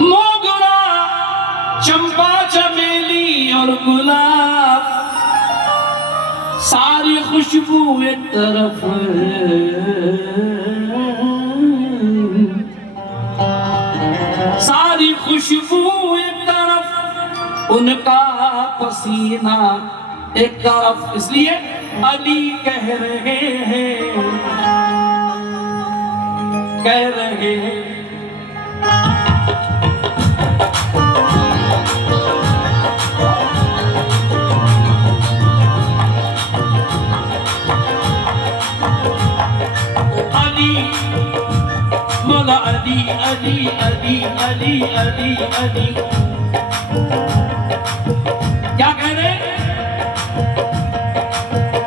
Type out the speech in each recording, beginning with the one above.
मोगरा, चंपा, चमेली और गुलाब, सारी खुशबू एक तरफ, सारी खुशबू एक तरफ, उनका पसीना एक तरफ। इसलिए अली कह रहे हैं, कह रहे हैं मौला अली अली अली अली अली अली। क्या कह रहे?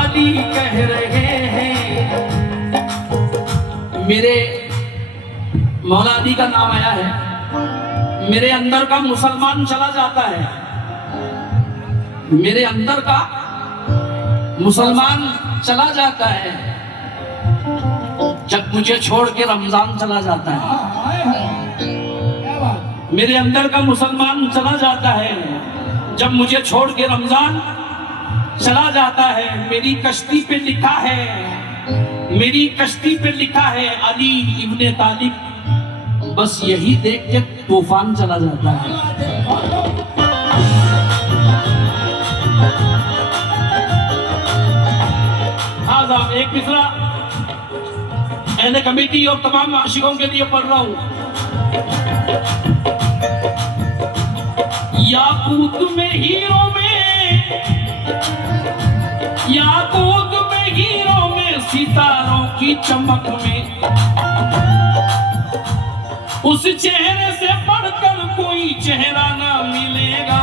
अली कह रहे हैं। मेरे मौला अली का नाम आया है, मेरे अंदर का मुसलमान चला जाता है, मेरे अंदर का मुसलमान चला जाता है जब मुझे छोड़ के रमजान चला जाता है। मेरे अंदर का मुसलमान चला जाता है जब मुझे छोड़ के रमजान चला जाता है। मेरी कश्ती पे लिखा है, मेरी कश्ती पे लिखा है अली इब्ने तालिब, बस यही देख के तूफान चला जाता है। आजाद एक मिसरा कमेटी और तमाम आशिकों के लिए पढ़ रहा हूं। याकूत में हीरो में, याकूत में हीरो में, सितारों की चमक में, उस चेहरे से बढ़कर कोई चेहरा ना मिलेगा।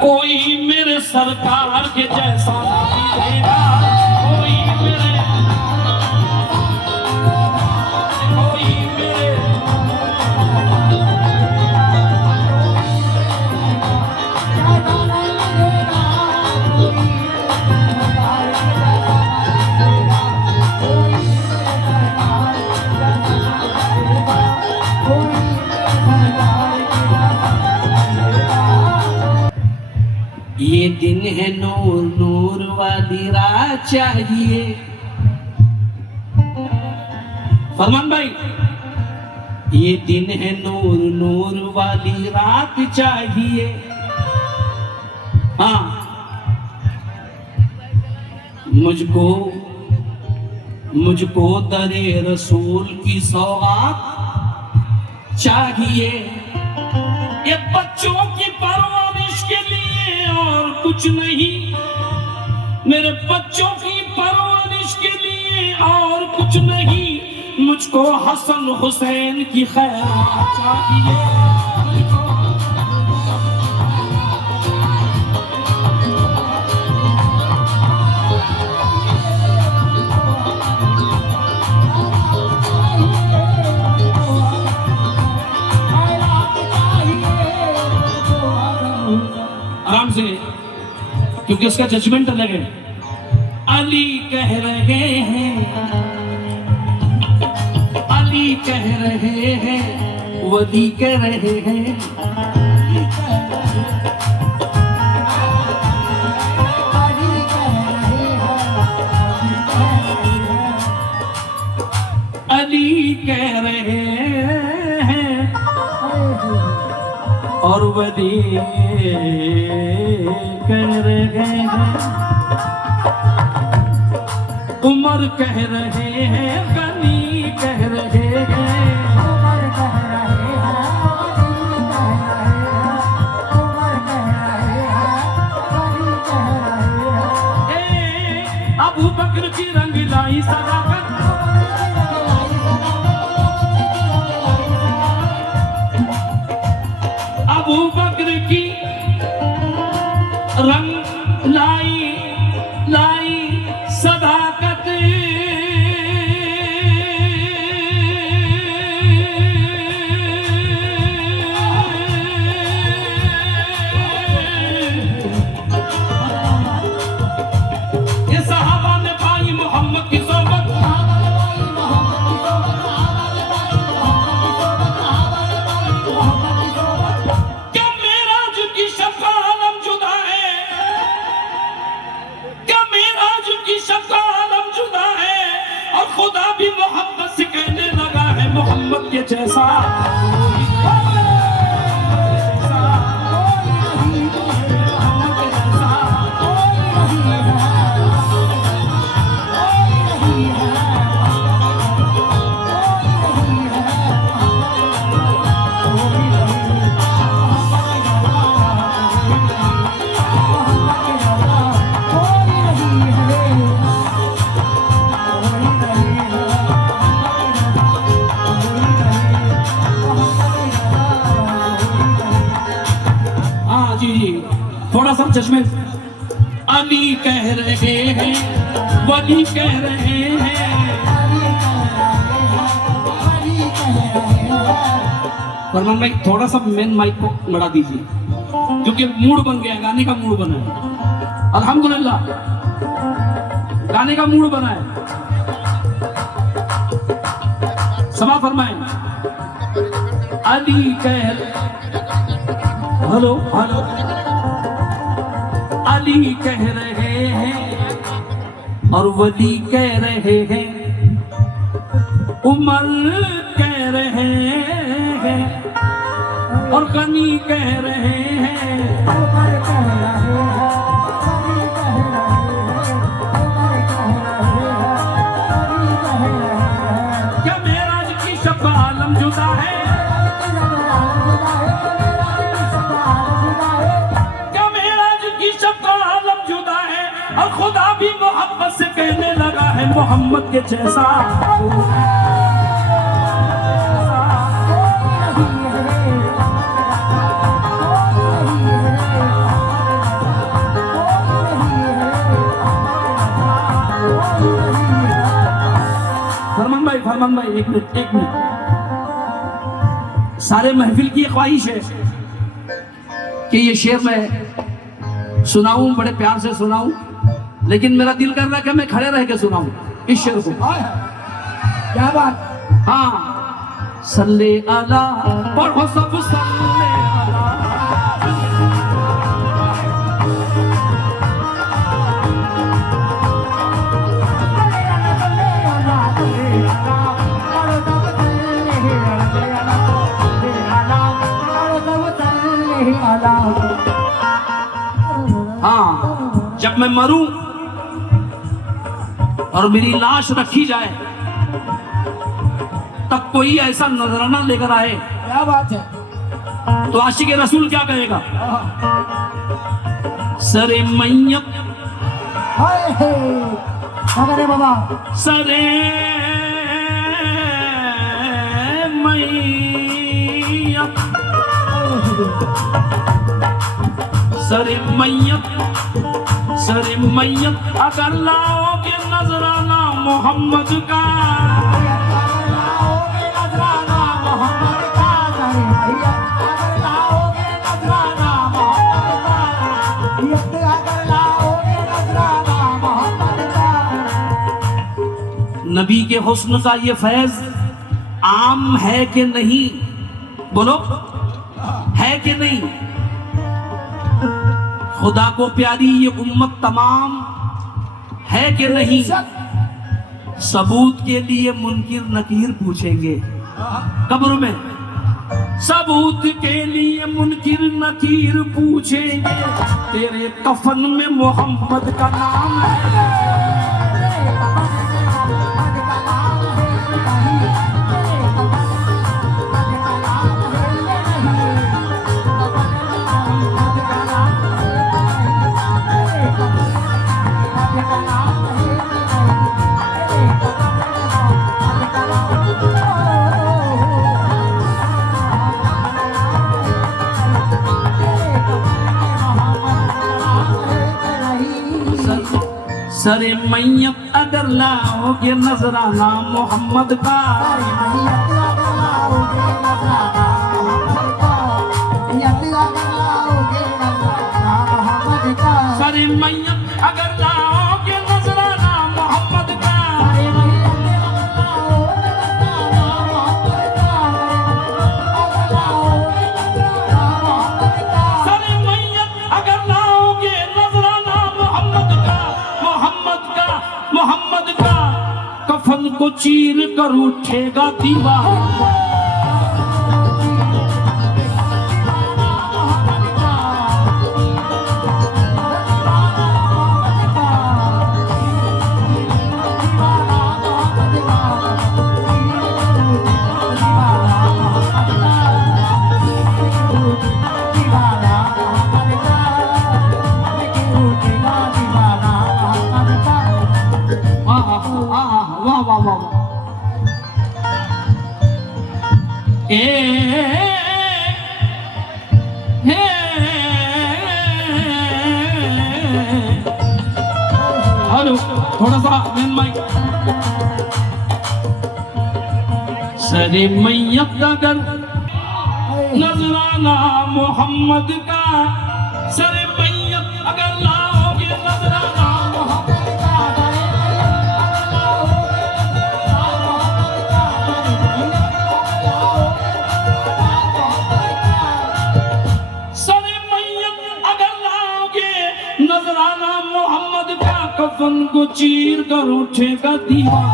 कोई मेरे सरकार के जैसा मिलेगा, कोई मेरे, कोई मेरे। ये दिन है नूर नूर वाली रात चाहिए। फरमान भाई, ये दिन है नूर नूर वाली रात चाहिए। हाँ, मुझको मुझको दरे रसूल की सौगात चाहिए। ये बच्चों की परवरिश के लिए और कुछ नहीं, मेरे बच्चों की परवरिश के लिए और कुछ नहीं। मुझको हसन हुसैन की खैरात चाहिए। आराम से, क्योंकि उसका जजमेंट अलग है। अली कह रहे हैं, अली कह रहे हैं, वली कह रहे हैं। अली कह रहे हैं और वली कह रहे हैं। उमर कह रहे हैं, गनी कह रहे हैं, उमर कह रहे हैं, उमर कह रहे हैं, गनी कह रहे हैं। अबू बकर की रंगीलाई सदाकत, अबू बकर की रंग लाई लाई सदाकत, खुदा भी मोहम्मद से कहने लगा है मोहम्मद के जैसा थोड़ा सा चश्मे अली कह रहे हैं वली कह रहे हैं फरमान भाई थोड़ा सा मेन माइक को लड़ा दीजिए क्योंकि मूड बन गया गाने का मूड बना है अल्हम्दुलिल्लाह गाने का मूड बना है समा फरमाए अली कह हेलो हेलो अली कह रहे हैं और वली कह रहे हैं उमर कह रहे हैं और गनी कह रहे हैं क्या मेराज की शब का आलम जुदा है और खुदा भी मोहम्मद से कहने लगा है मोहम्मद के जैसा फरमान भाई एक मिनट सारे महफिल की ख्वाहिश है कि ये शेर मैं सुनाऊं बड़े प्यार से सुनाऊं लेकिन मेरा दिल कर रहा है कि मैं खड़े रह के सुनाऊं इस शेर को क्या बात हाँ सल्ले अला पढ़ो सब सल्ले अला हाँ जब मैं मरूं और मेरी लाश रखी जाए तब कोई ऐसा नजराना लेकर आए क्या बात है तो आशिक रसूल क्या कहेगा सरे मैयत बाबा सरे मैयत सरे मैयत अगर लाओगे नजराना मोहम्मद का नबी के हुस्न का ये फैज आम है कि नहीं बोलो है कि नहीं खुदा को प्यारी ये उम्मत तमाम है कि नहीं सबूत के लिए मुनकिर नकीर पूछेंगे कब्र में सबूत के लिए मुनकिर नकीर पूछेंगे तेरे कफन में मोहम्मद का नाम है सरे मैयत अगर लाओगे नजराना मोहम्मद का सरे मैयत अगर लाओगे नजराना मोहम्मद का सरे मैयत अगर लाओगे नजराना मोहम्मद का कफन कफन को चीर कर उठेगा दीवार। हेलो, थोड़ा सा माइक। सरे मैयत अगर नजराना मोहम्मद का, सरे मैयत अगर लाओगे नजराना मोहम्मद का, कफन को चीर कर उठेगा दीवार।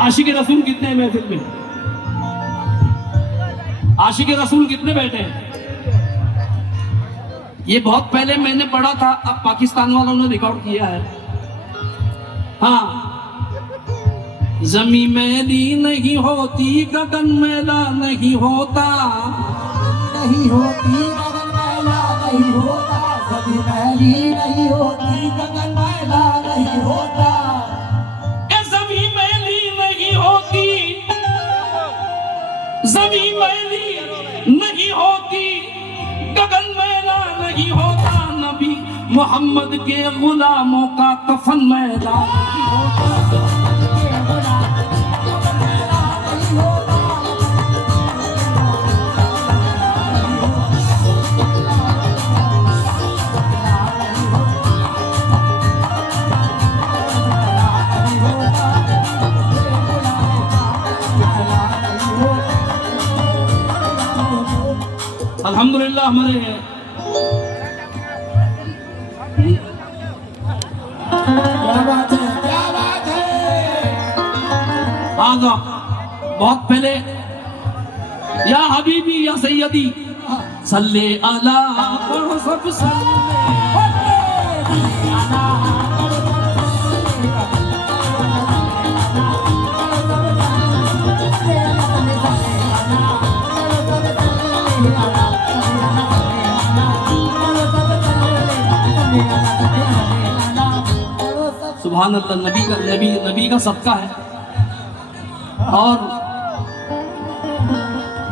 आशिक रसूल कितने महफिल में? आशिक रसूल कितने बैठे हैं? ये बहुत पहले मैंने पढ़ा था, अब पाकिस्तान वालों ने रिकॉर्ड किया है। हाँ, जमी मैली नहीं होती, गगन मैला नहीं होता, नहीं होती गगन मैला नहीं होता, जमी मैली नहीं होती, गगन मैला नहीं होता, जमी मैली नहीं होती, जमी मैली नहीं होती, गगन मैला नहीं होता, नबी मोहम्मद के गुलामों का कफन मैला नहीं होता। अल्हम्दुलिल्लाह हमारे क्या बात है, क्या बात है। आगा बहुत पहले या हबीबी या सैयदी सल्ले अला पढ़ो सब सल्ले सुभान अल्लाह। नबी का सदका है और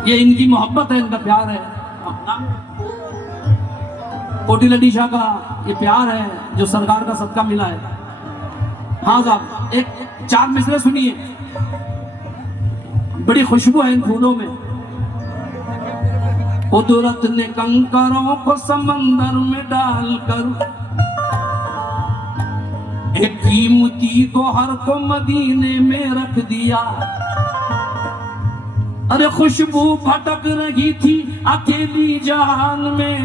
ये इनकी मोहब्बत है, इनका प्यार है। कोटी लडी शाह का ये प्यार है जो सरकार का सदका मिला है। हाँ साहब, एक चार मिसरे सुनिए, बड़ी खुशबू है इन फूलों में। कुदरत ने कंकरों को समंदर में डालकर एक कीमती गोहर को मदीने में रख दिया। अरे खुशबू भटक रही थी अकेली जहान में,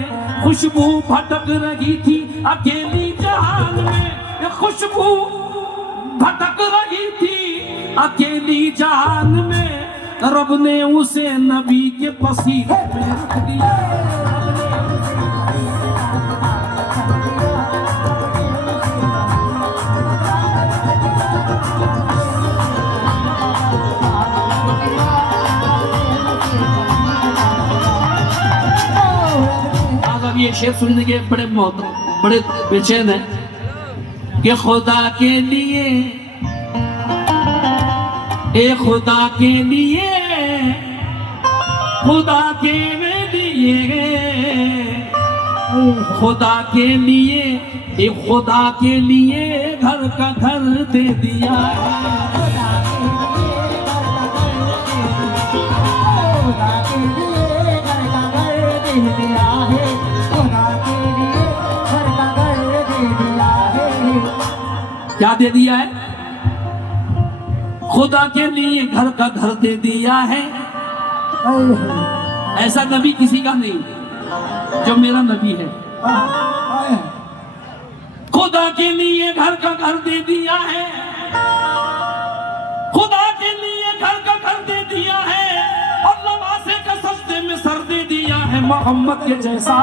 खुशबू भटक रही थी अकेली जहान में, खुशबू भटक रही थी अकेली जहान में, रब ने उसे नबी के पसीने में रख दिया। ये शेर सुनने के बड़े बेचैन है कि खुदा के लिए, ए खुदा के लिए, खुदा के लिए, खुदा के लिए, ए खुदा के लिए घर का घर दे दिया। क्या दे दिया है? खुदा के लिए घर का घर दे दिया है। ऐसा नबी किसी का नहीं जो मेरा नबी है। खुदा के लिए घर का घर दे दिया है, खुदा के लिए घर का घर दे दिया है, और नवासे का सजदे में सर दे दिया है। मोहम्मद के जैसा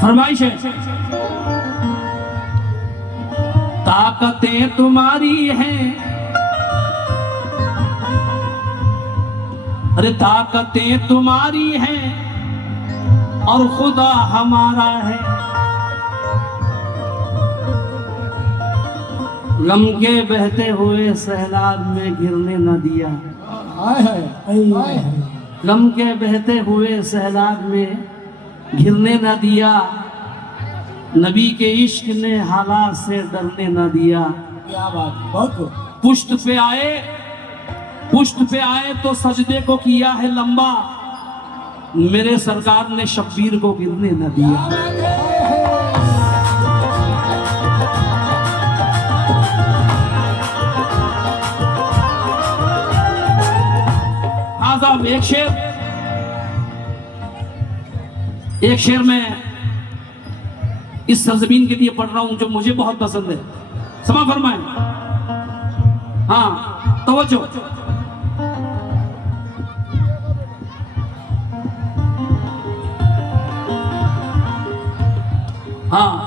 फरमाइश है, ताकतें तुम्हारी हैं, अरे ताकतें तुम्हारी हैं और खुदा हमारा है। गम के बहते हुए सैलाब में गिरने न दिया, गम के बहते हुए सैलाब में घिरने न दिया। नबी के इश्क ने हालात से डरने न दिया। क्या बात, बहुत पुष्ट पे आए तो सजदे को किया है लंबा। मेरे सरकार ने शब्बीर को गिरने न दिया। आजाब एक शेर में इस सरजमीन के लिए पढ़ रहा हूं जो मुझे बहुत पसंद है। समा फरमाएं, हाँ तवज्जो। हाँ